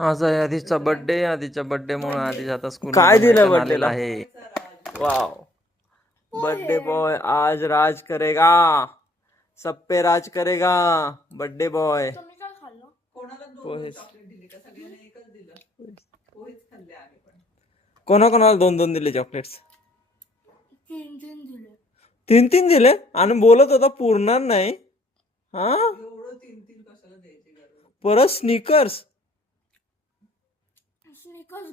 आज आहे आधीचा बर्थडे. आधीच्या बर्थडे मुळे आधी आता स्कूल काय दिलं आलेला आहे. वाव, बर्थडे बॉय आज राज करेगा, सब पे राज करेगा. बर्थडे बॉय कोणाकोणाला 2-2 दिले चॉकलेट्स? 3-3 दिले आणि बोलत होता पुरणार नाही. हा, परत स्निकर्स.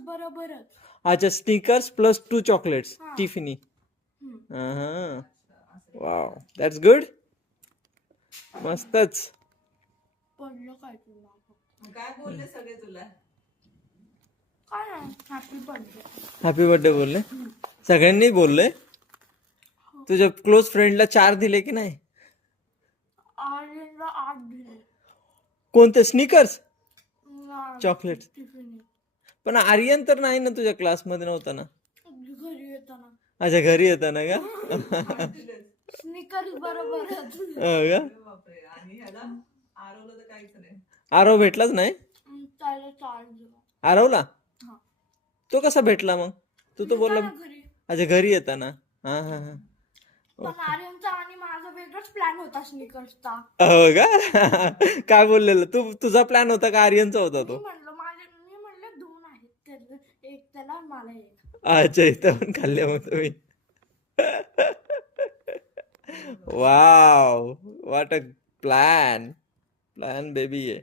बरोबर. अच्छा, स्निकर्स प्लस 2 चॉकलेट्स टिफिनी. Wow, that's good. मस्तच. पडलं काय तुला? काय बोलले सगळे तुला? काय हॅपी बर्थडे. हॅपी बर्थडे बोलले सगळ्यांनी. बोलले तुझ्या क्लोज फ्रेंडला 4 दिले की नाही? आर्यनला 8 दिले. कोणते? Sneakers chocolates? टिफिन पण आर्यन तर नाही ना, तुझ्या क्लासमध्ये नव्हता ना? घरी येताना. अच्छा, घरी येताना का? स्निकर्स बरोबर. हो का? बापरे. आणि ह्याला आरवलं तर काहीच नाही. आरव भेटलाच नाही? त्याला 4 दिले. आरवला हा. तो कसा भेटला मग? तू तर बोलला. घरी. अच्छा, घरी येताना. हा हा हा. पण आर्यनचा आणि माझा वेगळाच प्लॅन होता स्निकर्सचा. हो का? काय बोललेलं तू? तुझा प्लॅन होता का आर्यनचा होता तो? मी म्हणलं 2 आहेत, एक त्याला मला एक. अच्छा, इथं पण खाल्ले मग तुम्ही. Wow, what a plan. Plan baby आहे.